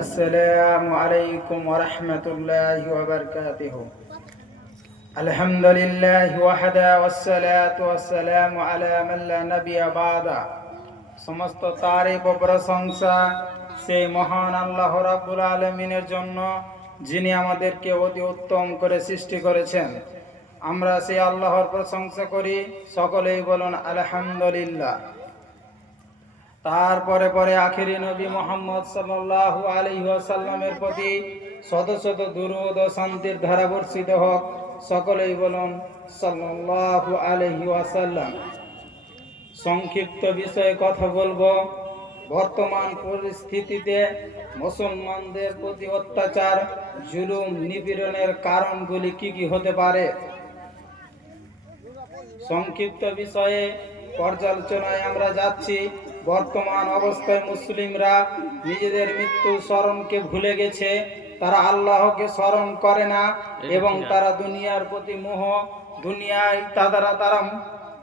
আসসালামু আলাইকুম সমস্ত তারিফ ও প্রশংসা সেই মহান আল্লাহ রাব্বুল আলামিনের জন্য, যিনি আমাদেরকে অতি উত্তম করে সৃষ্টি করেছেন। আমরা সেই আল্লাহর প্রশংসা করি, সকলেই বলুন আলহামদুলিল্লাহ। তারপরে পরে আখিরি নবী মোহাম্মদ সাল্লাল্লাহু আলাইহি ওয়াসাল্লামের প্রতি শত শত দুরূদ ও শান্তির ধারা বর্ষিত হোক, সকলেই বলুন সাল্লাল্লাহু আলাইহি ওয়াসাল্লাম। সংক্ষিপ্ত বিষয়ে কথা বলব। বর্তমান পরিস্থিতিতে মুসলমানদের প্রতি অত্যাচার, জুলুম, নিপীড়নের কারণগুলি কি কি হতে পারে? সংক্ষিপ্ত বিষয়ে পর্যালোচনায় আমরা যাচ্ছি। বর্তমান অবস্থায় মুসলিমরা নিজেদের মৃত্যু স্মরণকে ভুলে গেছে। তারা আল্লাহকে স্মরণ করে না এবং তারা দুনিয়ার প্রতি মোহ দুনিয়ায় তারা তারা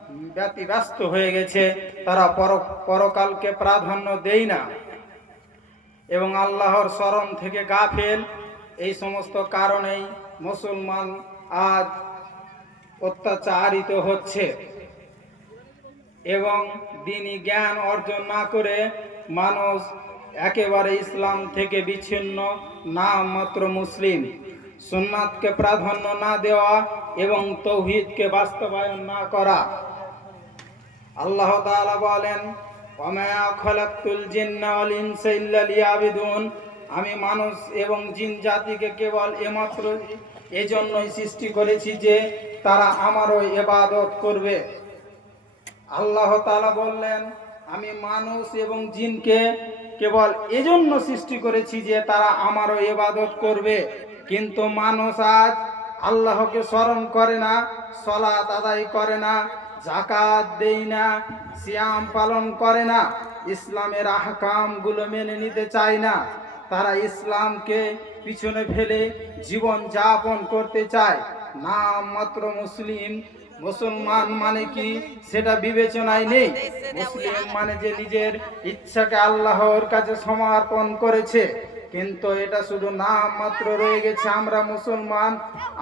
ব্যতিব্যস্ত হয়ে গেছে। তারা পর পরকালকে প্রাধান্য দেয় না। এবং আল্লাহর স্মরণ থেকে গাফেল। এই সমস্ত কারণেই মুসলমান আজ অত্যাচারিত হচ্ছে। এবং দিনই জ্ঞান অর্জন না করে মানুষ একেবারে ইসলাম থেকে বিচ্ছিন্ন নাম মাত্র মুসলিম। সুন্নাতকে প্রাধান্য না দেওয়া এবং তৌহিদকে বাস্তবায়ন না করা। আল্লাহ তাআলা বলেন আমি মানুষ এবং জিন জাতিকে কেবল এমাত্র এজন্যই সৃষ্টি করেছি যে তারা আমারও এবাদত করবে। আল্লাহ তাআলা বললেন, আমি মানুষ এবং জিনকে কেবল এজন্য সৃষ্টি করেছি যে তারা আমারও এবাদত করবে। কিন্তু মানুষ আজ আল্লাহকে স্মরণ করে না, সলাত আদায় করে না জাকাত দেই না, সিয়াম পালন করে না, ইসলামের আহকামগুলো মেনে নিতে চায় না। তারা ইসলামকে পিছনে ফেলে জীবন যাপন করতে চায়। নাম মাত্র মুসলিম মুসলমান মানে কি? সেটা বিবেচনায় নেই। মুসলিম মানে যে নিজের ইচ্ছাকে আল্লাহর কাছে সমর্পণ করেছে। কিন্তু এটা শুধু নাম মাত্র রয়ে গেছে। আমরা মুসলমান,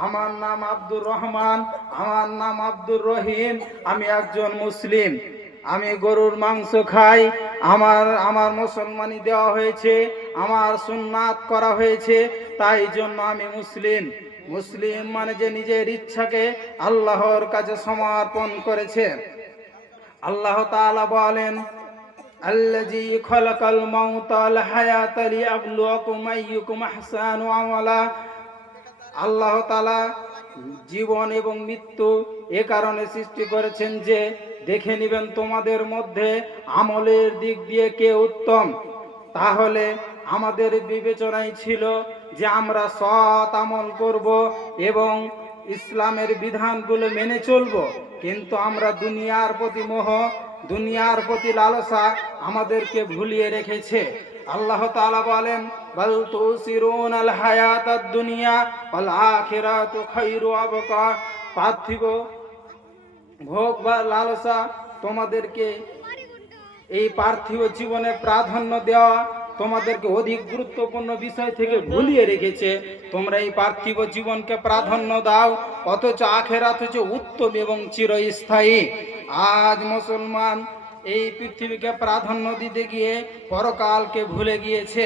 আমার নাম আব্দুর রহমান, আমার নাম আব্দুর রহিম, আমি একজন মুসলিম। আমি গরুর মাংস খাই, আমার আমার মুসলমানি দেওয়া হয়েছে, আমার সুন্নাত করা হয়েছে, তাই জন্য আমি মুসলিম। মুসলিম মানে যে নিজের ইচ্ছাকে আল্লাহর কাছে সমর্পণ করেছে। আল্লাহ তাআলা বলেন আল্লাজি খলাকাল মাউতাল হায়াত লিয়াবলুয়াকুম আইয়ুকুম আহসানু আমালা। আল্লাহ তাআলা জীবন এবং মৃত্যু এ কারণে সৃষ্টি করেছেন যে, দেখে নেবেন তোমাদের মধ্যে আমলের দিক দিয়ে কে উত্তম। তাহলে আমাদের বিবেচনায় ছিল যে আমরা সৎ আমল করব এবং ইসলামের বিধানগুলো মেনে চলব। কিন্তু আমরা দুনিয়ার প্রতি মোহ, দুনিয়ার প্রতি লালসা আমাদেরকে ভুলিয়ে রেখেছে। আল্লাহ তাআলা বলেন, বল তুসিরুন আল হায়াতাদ দুনিয়া, ওয়াল আখিরাতু খায়রু আবকা। পার্থিব ভোগ বা লালসা তোমাদেরকে এই পার্থিব জীবনে প্রাধান্য দেওয়া তোমাদেরকে অধিক গুরুত্বপূর্ণ বিষয় থেকে ভুলিয়ে রেখেছে। তোমরা এই পার্থিব জীবনকে প্রাধান্য দাও, অথচ আখেরাত হচ্ছে উত্তম এবং চিরস্থায়ী। আজ মুসলমান এই পৃথিবীকে প্রাধান্য দিতে গিয়ে পরকালকে ভুলে গিয়েছে।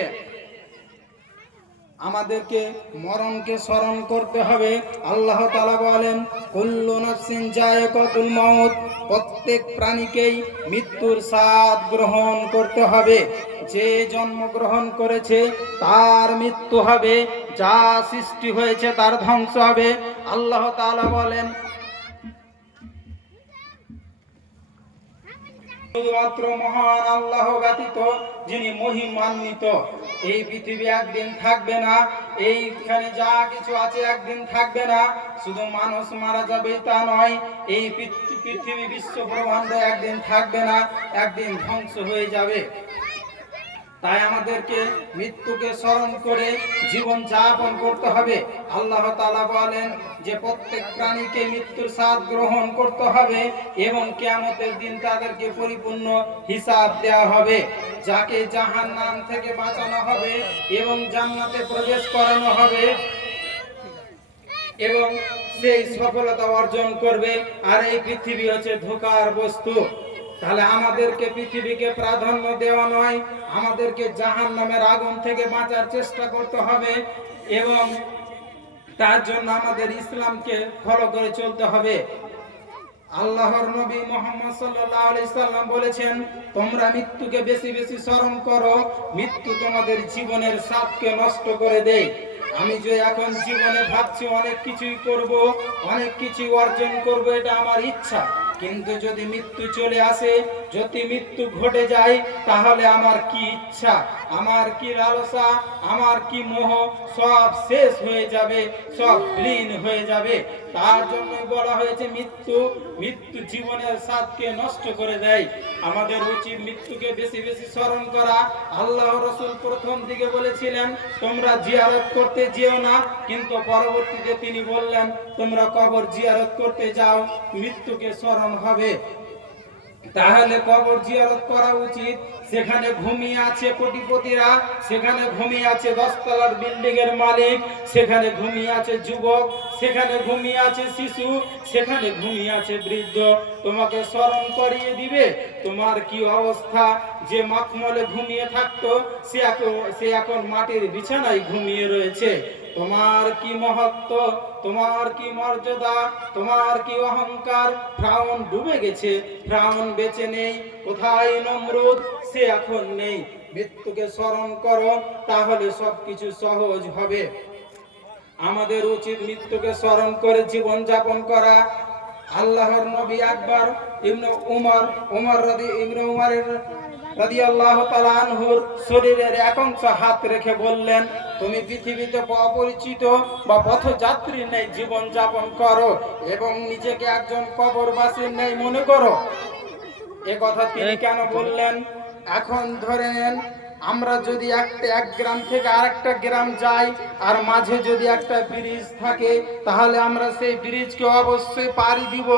আমাদেরকে মরণকে স্মরণ করতে হবে। আল্লাহ তাআলা বলেন, কুল্লু নাফসিন জায়কাতুল মাউত, প্রত্যেক প্রাণীকেই মৃত্যুর স্বাদ গ্রহণ করতে হবে। যে জন্মগ্রহণ করেছে, তার মৃত্যু হবে, যা সৃষ্টি হয়েছে, তার ধ্বংস হবে। আল্লাহ তাআলা বলেন, শুধুমাত্র মহান আল্লাহ ব্যতীত যিনি মহিমান্বিত এই পৃথিবী একদিন থাকবে না, এইখানে যা কিছু আছে একদিন থাকবে না, শুধু মানুষ মারা যাবে তা নয়, এই পৃথিবী বিশ্ব ব্রহ্মাণ্ড একদিন থাকবে না, একদিন ধ্বংস হয়ে যাবে। তাই আমাদেরকে মৃত্যুকে স্মরণ করে জীবন যাপন করতে হবে। আল্লাহ তাআলা বলেন যে, প্রত্যেক প্রাণীকে মৃত্যুর স্বাদ গ্রহণ করতে হবে এবং কিয়ামতের দিন তাদেরকে পরিপূর্ণ হিসাব দেওয়া হবে। যাকে জাহান নাম থেকে বাঁচানো হবে এবং জান্নাতে প্রবেশ করানো হবে এবং সেই সফলতা অর্জন করবে। আর এই পৃথিবী হচ্ছে ধোকার বস্তু। তাহলে আমাদেরকে পৃথিবীকে প্রাধান্য দেওয়া নয়, আমাদেরকে জাহান নামের আগুন থেকে বাঁচার চেষ্টা করতে হবে এবং তার জন্য আমাদের ইসলামকে ফলো করে চলতে হবে। আল্লাহর নবী মোহাম্মদ সাল্লাম বলেছেন, তোমরা মৃত্যুকে বেশি বেশি স্মরণ করো, মৃত্যু তোমাদের জীবনের স্বাদকে নষ্ট করে দেয়। আমি যে এখন জীবনে ভাবছি অনেক কিছুই করব, অনেক কিছু অর্জন করব, এটা আমার ইচ্ছা। কিন্তু যদি মৃত্যু চলে আসে, যদি মৃত্যু ঘটে যায়, তাহলে আমার কি ইচ্ছা? আমার কি লালসা? আমার কি মোহ? সব শেষ হয়ে যাবে, সব ক্লিন হয়ে যাবে। তার জন্য বলা হয়েছে, মৃত্যু মৃত্যু জীবনের স্বাদকে নষ্ট করে দেয়। আমাদের উচিত মৃত্যুকে বেশি বেশি স্মরণ করা। আল্লাহ রসুল প্রথম দিকে বলেছিলেন, তোমরা জিয়ারত করতে যেও না। কিন্তু পরবর্তীতে তিনি বললেন, তোমরা কবর জিয়ারত করতে যাও, মৃত্যুকে স্মরণ হবে। তাহলে কবর জিয়ারত করা উচিত। সেখানে ঘুমিয়ে আছে কোটিপতিরা, সেখানে ঘুমিয়ে আছে দশতলার বিল্ডিং এর মালিক, সেখানে ঘুমিয়ে আছে যুবক, সেখানে ঘুমিয়ে আছে শিশু, সেখানে ঘুমিয়ে আছে বৃদ্ধ। তোমাকে স্মরণ করিয়ে দিবে, তোমার কি অবস্থা? যে মখমলে ঘুমিয়ে থাকতো, সে এখন সে এখন মাটির বিছানায় ঘুমিয়ে রয়েছে। তোমার কি মহত্ব? তোমার কি মর্যাদা? তোমার কি অহংকার? ফ্রাউন ডুবে গেছে, ফ্রাউন বেঁচে নেই। কোথায় নমরুদ? সে এখন নেই। মৃত্যুকে স্মরণ করো, তাহলে সবকিছু সহজ হবে। আমাদের উচিত মৃত্যুকে স্মরণ করে জীবন যাপন করা। আল্লাহর নবী একবার ইবনে উমর উমর রাদি ইবনে উমরের রাদিয়াল্লাহু তাআলা আনহুর শরীরের এক অংশ হাত রেখে বললেন তুমি পৃথিবীতে অপরিচিত বা পথযাত্রী নেই জীবন যাপন করো এবং নিজেকে একজন কবরবাসীর নেই মনে করো। এ কথা তিনি কেন বললেন? এখন ধরে নেন আমরা যদি একটা এক গ্রাম থেকে আরেকটা গ্রাম যাই, আর মাঝে যদি একটা ব্রিজ থাকে, তাহলে আমরা সেই ব্রিজকে অবশ্যই পাড়ি দিব।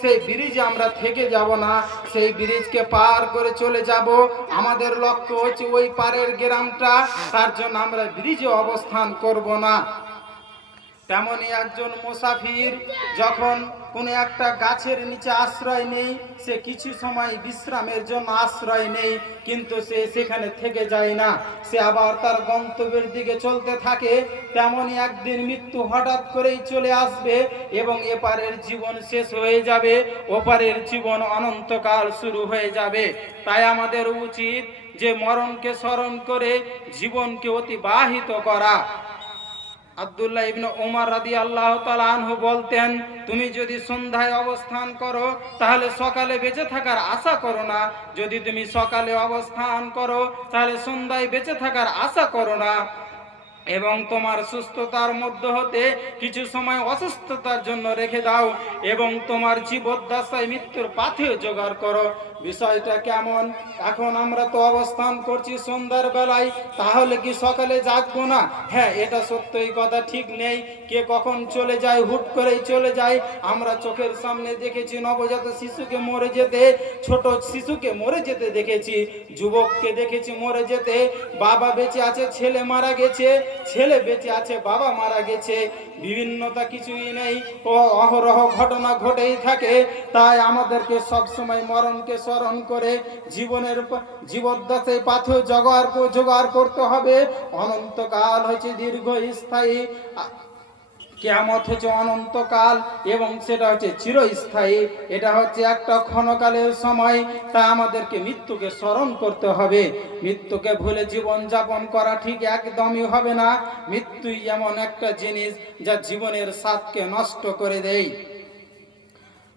সেই ব্রিজে আমরা থেকে যাব না, সেই ব্রিজকে পার করে চলে যাব। আমাদের লক্ষ্য হচ্ছে ওই পারের গ্রামটা, তার জন্য আমরা ব্রিজে অবস্থান করব না। তেমনি একজন মুসাফির, যখন কোনো একটা গাছের নিচে আশ্রয় নেই, সে কিছু সময় বিশ্রামের জন্য আশ্রয় নেই, কিন্তু সে সেখানে থেকে যায় না। সে আবার তার গন্তব্যের দিকে চলতে থাকে তেমনি একদিন মৃত্যু হঠাৎ করেই চলে আসবে এবং এপারের জীবন শেষ হয়ে যাবে, ওপারের জীবন অনন্তকাল শুরু হয়ে যাবে। তাই আমাদের উচিত যে মরণকে স্মরণ করে জীবনকে অতিবাহিত করা। আব্দুল্লাহ ইবনে ওমর রাদিয়াল্লাহু তাআলা আনহু বলতেন, তুমি যদি সন্ধ্যায় অবস্থান করো, তাহলে সকালে বেঁচে থাকার আশা করো না। যদি তুমি সকালে অবস্থান করো, তাহলে সন্ধ্যায় বেঁচে থাকার আশা করো না। এবং তোমার সুস্থতার মধ্য হতে কিছু সময় অসুস্থতার জন্য রেখে দাও এবং তোমার জীবদ্দশায় মৃত্যুর পাথেও জোগাড় করো। বিষয়টা কেমন? এখন আমরা তো অবস্থান করছি সন্ধ্যার বেলায়, তাহলে কি সকালে জাগবো না? হ্যাঁ এটা সত্যই কথা, ঠিক নেই। কে কখন চলে যায়, হুট করেই চলে যায়। আমরা চোখের সামনে দেখেছি নবজাত শিশুকে মরে যেতে, ছোট শিশুকে মরে যেতে দেখেছি, যুবককে দেখেছি মরে যেতে, বাবা বেঁচে আছে, ছেলে মারা গেছে ছেলে বেঁচে আছে, বাবা মারা গেছে, বিভিন্নতা কিছুই নেই, ও অহরহ ঘটনা ঘটেই থাকে। তাই আমাদেরকে সব সময় মরণকে স্মরণ করে জীবনের জীবদ্দাসে পাথর জোগাড় জোগাড় করতে হবে। অনন্তকাল হয়েছে দীর্ঘ স্থায়ী কেয়ামত হচ্ছে অনন্তকাল এবং সেটা হচ্ছে চিরস্থায়ী। এটা হচ্ছে একটা ক্ষণকালের সময় তা আমাদেরকে মৃত্যুকে স্মরণ করতে হবে। মৃত্যুকে ভুলে জীবন যাপন করা ঠিক একদমই হবে না। মৃত্যুই এমন একটা জিনিস যা জীবনের স্বাদকে নষ্ট করে দেয়।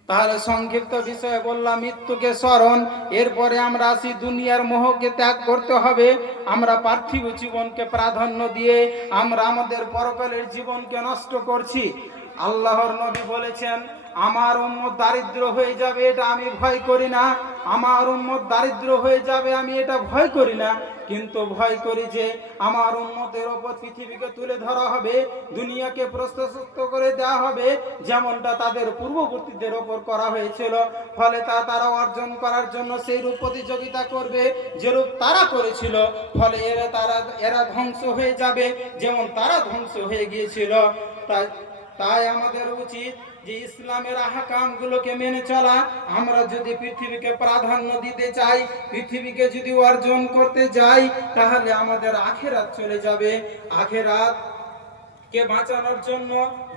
তাহলে সংক্ষিপ্ত বিষয়ে বললাম, মৃত্যুকে স্মরণ, এরপরে আমরা আসি দুনিয়ার মোহকে ত্যাগ করতে হবে। আমরা পার্থিব জীবনকে প্রাধান্য দিয়ে আমরা আমাদের পরকালের জীবনকে নষ্ট করছি। আল্লাহর নবী বলেছেন, আমার অন্য দারিদ্র হয়ে যাবে, এটা আমি ভয় করি না। আমার উম্মত দারিদ্র হয়ে যাবে, আমি এটা ভয় করি না। কিন্তু ভয় করি যে আমার উন্মতের ওপর পৃথিবীকে তুলে ধরা হবে, দুনিয়াকে প্রশস্ত করে দেওয়া হবে, যেমনটা তাদের পূর্ববর্তীদের ওপর করা হয়েছিল। ফলে তা তারা অর্জন করার জন্য সেই রূপ প্রতিযোগিতা করবে, যেরূপ তারা করেছিল। ফলে এরা তারা, এরা ধ্বংস হয়ে যাবে, যেমন তারা ধ্বংস হয়ে গিয়েছিল। তাই তাই আমাদের উচিত যে ইসলামের আহকামগুলোকে মেনে চলা, আমরা যদি পৃথিবীকে প্রাধান্য দিতে চাই, পৃথিবীকে যদি অর্জন করতে যাই, তাহলে আমাদের আখেরাত চলে যাবে। আখেরাত কে বাঁচানোর জন্য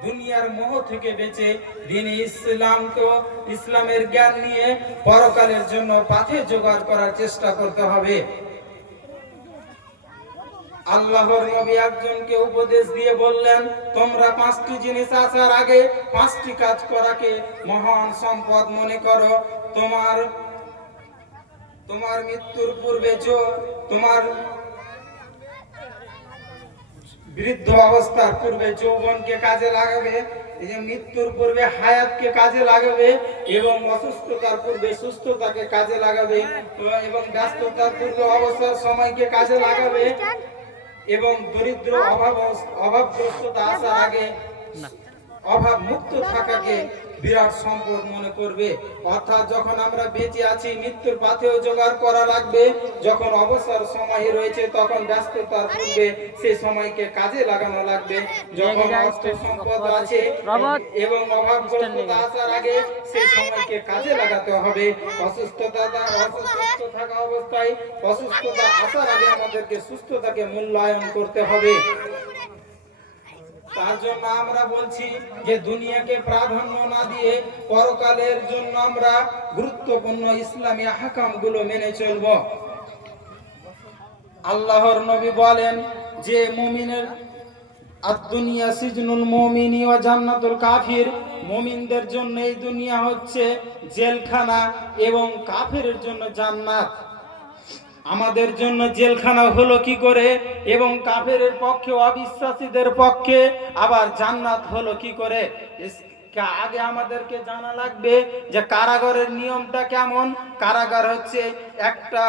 দুনিয়ার মোহ থেকে বেঁচে দিন ইসলাম তো ইসলামের জ্ঞান নিয়ে পরকালের জন্য পাথে জোগাড় করার চেষ্টা করতে হবে। আল্লাহর নবী একজনকে উপদেশ দিয়ে বললেন, তোমরা পাঁচটি জিনিস আসার আগে পাঁচটি কাজ করাকে মহান সম্পদ মনে করো। তোমার তোমার মৃত্যুর পূর্বে যো তোমার বৃদ্ধ অবস্থার পূর্বে যৌবনকে কাজে লাগাবে, এই যে মৃত্যুর পূর্বে হায়াতকে কাজে লাগাবে এবং অসুস্থতার পূর্বে সুস্থতাকে কাজে লাগাবে, এবং ব্যস্ততার পূর্বে অবসর সময়কে কাজে লাগাবে। এবং দরিদ্র অভাব অভাবগ্রস্ততা আসার আগে অভাব মুক্ত থাকাকে বিরাট সম্পদ মনে করবে। অর্থাৎ যখন আমরা বেঁচে আছি মৃত্যুর পাথেও জোগাড় করা লাগবে। যখন অবসর সময় রয়েছে তখন ব্যস্ততার পূর্বে সেই সময়কে কাজে লাগানো লাগবে। যখন অর্থ সম্পদ আছে এবং অভাবগ্রস্ততা আসার আগে সেই সময়কে কাজে লাগাতে হবে। অসুস্থতা অসুস্থ থাকা অবস্থায় অসুস্থতা আসার আগে আমাদেরকে সুস্থতাকে মূল্যায়ন করতে হবে। তার জন্য আমরা বলছি যে দুনিয়াকে প্রাধান্য না দিয়ে পরকালের জন্য আমরা গুরুত্বপূর্ণ ইসলামী আহকামগুলো মেনে চলব। আল্লাহর নবী বলেন যে মুমিনের দুনিয়া সিজনুল মুমিনি ওয়া জান্নাতুল কাফির, মুমিনদের জন্য এই দুনিয়া হচ্ছে জেলখানা এবং কাফিরের জন্য জান্নাত। আমাদের জন্য জেলখানা হলো কি করে? এবং কাফের পক্ষে, অবিশ্বাসীদের পক্ষে আবার জান্নাত হলো কি করে? আগে আমাদেরকে জানা লাগবে যে কারাগারের নিয়মটা কেমন? কারাগার হচ্ছে একটা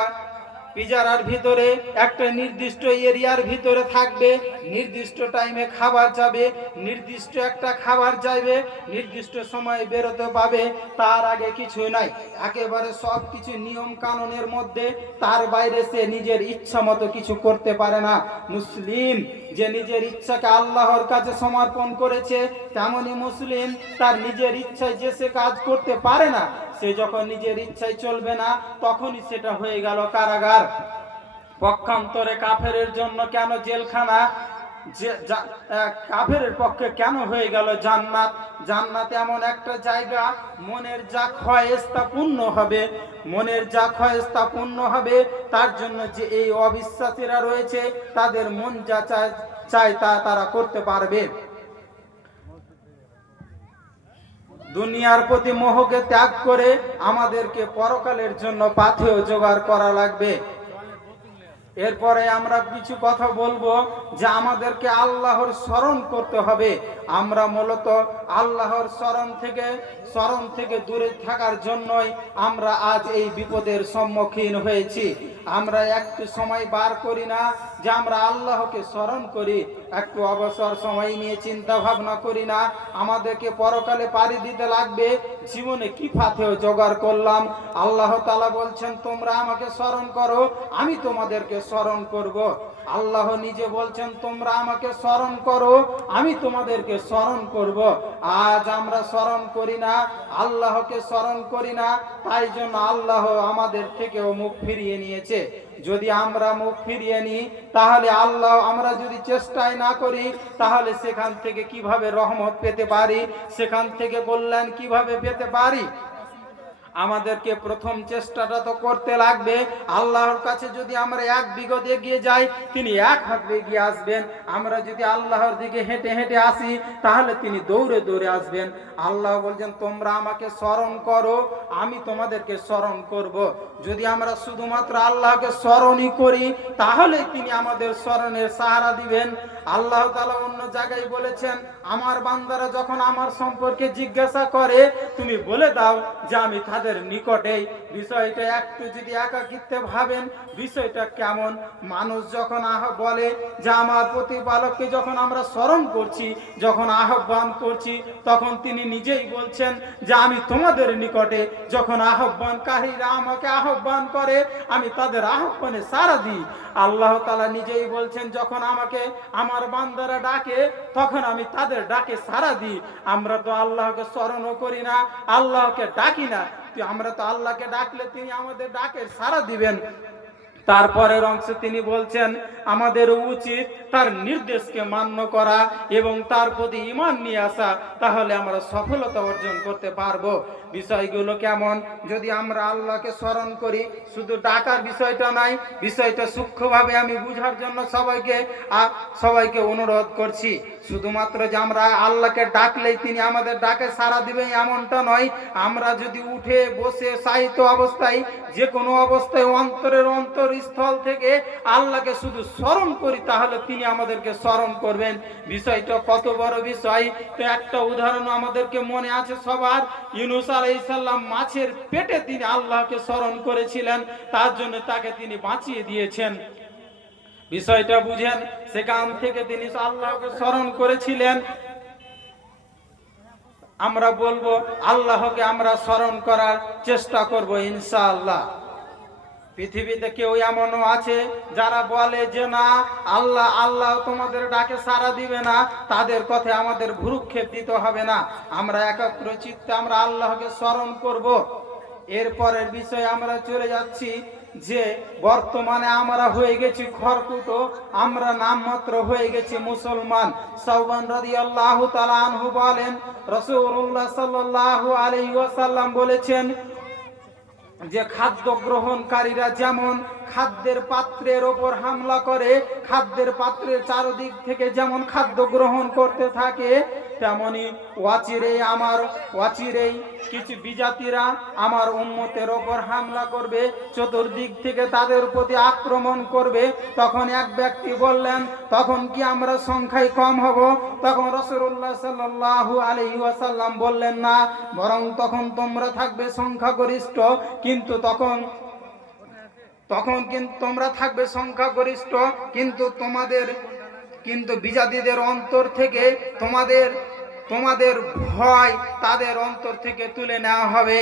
পিজারার ভিতরে একটা নির্দিষ্ট এরিয়ার ভিতরে থাকবে, নির্দিষ্ট টাইমে খাবার যাবে, নির্দিষ্ট একটা খাবার যাবে নির্দিষ্ট সময় বেরোতে পাবে, তার আগে কিছু নাই। একেবারে সব কিছু নিয়ম কানুনের মধ্যে, তার বাইরে সে নিজের ইচ্ছা মতো কিছু করতে পারে না। মুসলিম যে নিজের ইচ্ছাকে আল্লাহর কাছে সমর্পণ করেছে, তেমনি মুসলিম তার নিজের ইচ্ছায় যে সে কাজ করতে পারে না, সে যখন নিজের ইচ্ছায় চলবে না, তখনই সেটা হয়ে গেল কারাগার। পক্ষান্তরে কাফের জন্য কেন জেলখানা যে কাফেরের পক্ষে কেন হয়ে গেল জান্নাত? জান্নাত এমন একটা জায়গা, মনের যা খয়েস তা পূর্ণ হবে। মনের যা ক্ষয়স্তা পূর্ণ হবে, তার জন্য যে এই অবিশ্বাসীরা রয়েছে, তাদের মন যা চায় চায় তা তারা করতে পারবে। দুনিয়ার প্রতি মোহকে ত্যাগ করে আমাদেরকে পরকালের জন্য পাথেও জোগাড় করা লাগবে। এরপরে আমরা কিছু কথা বলব যে আমাদেরকে আল্লাহর স্মরণ করতে হবে। আমরা মূলত আল্লাহর স্মরণ থেকে স্মরণ থেকে দূরে থাকার জন্যই আমরা আজ এই বিপদের সম্মুখীন হয়েছি। আমরা একটু সময় বার করি না, যে আমরা আল্লাহকে স্মরণ করি। একটু অবসর সময় নিয়ে চিন্তা ভাবনা করি না, আমাদেরকে পরকালে পাড়ি দিতে লাগবে। জীবনে কি ফাতেও জোগাড় করলাম? আল্লাহ তালা বলছেন, তোমরা আমাকে স্মরণ করো, আমি তোমাদেরকে স্মরণ করব। আল্লাহ নিজে বলছেন, তোমরা আমাকে স্মরণ করো, আমি তোমাদেরকে স্মরণ করব। আজ আমরা স্মরণ করি না, আল্লাহকে স্মরণ করি না, তাই জন্য আল্লাহ আমাদের থেকেও মুখ ফিরিয়ে নিয়েছে। যদি আমরা মুখ ফিরিয়ে নিই, তাহলে আল্লাহ আমরা যদি চেষ্টাই না করি, তাহলে সেখান থেকে কীভাবে রহমত পেতে পারি? সেখান থেকে কল্যাণ কীভাবে পেতে পারি? আমাদেরকে প্রথম চেষ্টাটা তো করতে লাগবে। আল্লাহর কাছে যদি আমরা এক বিগত এগিয়ে যাই, তিনি এক হাত এগিয়ে আসবেন। আমরা যদি আল্লাহর দিকে হেঁটে হেঁটে আসি, তাহলে তিনি দৌড়ে দৌড়ে আসবেন। আল্লাহ বলছেন, তোমরা আমাকে স্মরণ করো, আমি তোমাদেরকে স্মরণ করব। যদি আমরা শুধুমাত্র আল্লাহকে স্মরণই করি, তাহলে তিনি আমাদের স্মরণের সাহারা দিবেন। আল্লাহ তালা অন্য জায়গায় বলেছেন, আমার বান্দারা যখন আমার সম্পর্কে জিজ্ঞাসা করে, তুমি বলে দাও যে আমি তাদের নিকটেই। বিষয়টা একটু যদি একাকিত্বে ভাবেন, বিষয়টা কেমন? মানুষ যখন আহ বলে যে, আমার প্রতিপালককে যখন আমরা স্মরণ করছি, যখন আহ্বান করছি, তখন তিনি নিজেই বলছেন যে, আমি তোমাদের নিকটে যখন আহ্বানকারীরা আমাকে আহ্বান করে, আমি তাদের আহ্বানে সারা দিই। আল্লাহ তালা নিজেই বলছেন, যখন আমাকে, আমার বান্দারা ডাকে, তখন আমি তাদের ডাকে সারা দিই। আমরা তো আল্লাহকে স্মরণও করি না, আল্লাহকে ডাকি না। আমরা তো আল্লাহকে ডাকলে তিনি আমাদের ডাকে সারা দিবেন। তারপরের অংশে তিনি বলছেন, আমাদের উচিত তার নির্দেশকে মান্য করা এবং তার প্রতি ইমান নিয়ে আসা, তাহলে আমরা সফলতা অর্জন করতে পারব। বিষয়গুলো কেমন? যদি আমরা আল্লাহকে স্মরণ করি, শুধু ডাকার বিষয়টা নাই, বিষয়টা সূক্ষ্মভাবে আমি বুঝার জন্য সবাইকে সবাইকে অনুরোধ করছি, শুধুমাত্র যে আমরা আল্লাহকে ডাকলেই তিনি আমাদের ডাকে সাড়া দিবেন এমনটা নয়। আমরা যদি উঠে বসে সাহিত্য অবস্থায় যে কোনো অবস্থায়, অন্তরের অন্তরস্থল থেকে আল্লাহকে শুধু স্মরণ করি, তাহলে তিনি আমাদেরকে স্মরণ করবেন। বিষয়টা কত বড় বিষয়, তো একটা উদাহরণ আমাদেরকে মনে আছে সবার, ইউনুস আলাইসাল্লাম মাছের পেটে তিনি আল্লাহকে স্মরণ করেছিলেন, তার জন্য তাকে তিনি বাঁচিয়ে দিয়েছেন। বিষয়টা বুঝেন, সেখান থেকে তিনি আল্লাহকে স্মরণ করেছিলেন। আমরা বলব, আল্লাহকে আমরা স্মরণ করার চেষ্টা করব ইনশাআল্লাহ। পৃথিবীতে কেউ এমনও আছে যারা বলে যে না, আল্লাহ আল্লাহ তোমাদের ডাকে সাড়া দিবে না, তাদের কথা আমাদের ভুরুক্ষেপ দিতে হবে না। আমরা একাত্র চিত্তে আমরা আল্লাহকে স্মরণ করব। এরপরের বিষয়ে আমরা চলে যাচ্ছি যে, বর্তমানে আমরা হয়ে গেছি খড়কুটো, আমরা নামমাত্র হয়ে গেছি মুসলমান। সৌবান রাদি আল্লাহ আনহু বলেন রসুল্লাহ আলাইহি ওয়াসাল্লাম বলেছেন যে খাদ্য গ্রহণকারীরা যেমন খাদ্যের পাত্রের ওপর হামলা করে, খাদ্যের পাত্রের চারদিক থেকে যেমন খাদ্য গ্রহণ করতে থাকে তেমনি ওয়াচিরেই আমার, ওয়াচিরেই কিছু বিজাতিরা আমার উম্মতের ওপর হামলা করবে, চতুর্দিক থেকে তাদের প্রতি আক্রমণ করবে। তখন এক ব্যক্তি বললেন, তখন কি আমরা সংখ্যায় কম হব? তখন রসুল্লাহ সাল্লাল্লাহু আলাইহি ওয়াসাল্লাম বললেন, না, বরং তখন তোমরা থাকবে সংখ্যাগরিষ্ঠ। কিন্তু তখন তখন কিন্তু তোমরা থাকবে সংখ্যাগরিষ্ঠ, কিন্তু তোমাদের কিন্তু বিজাতিদের অন্তর থেকে তোমাদের তোমাদের ভয় তাদের অন্তর থেকে তুলে নেওয়া হবে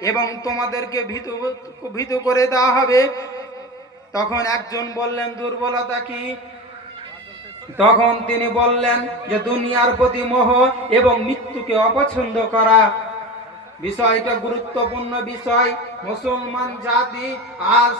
এবং তোমাদেরকে ভীতু ভীতু করে দেওয়া হবে। তখন একজন বললেন, দুর্বলতা কি? তখন তিনি বললেন যে, দুনিয়ার প্রতি মোহ এবং মৃত্যুকে অপছন্দ করা। বিষয়টা গুরুত্বপূর্ণ বিষয়। মুসলমান জাতি আজ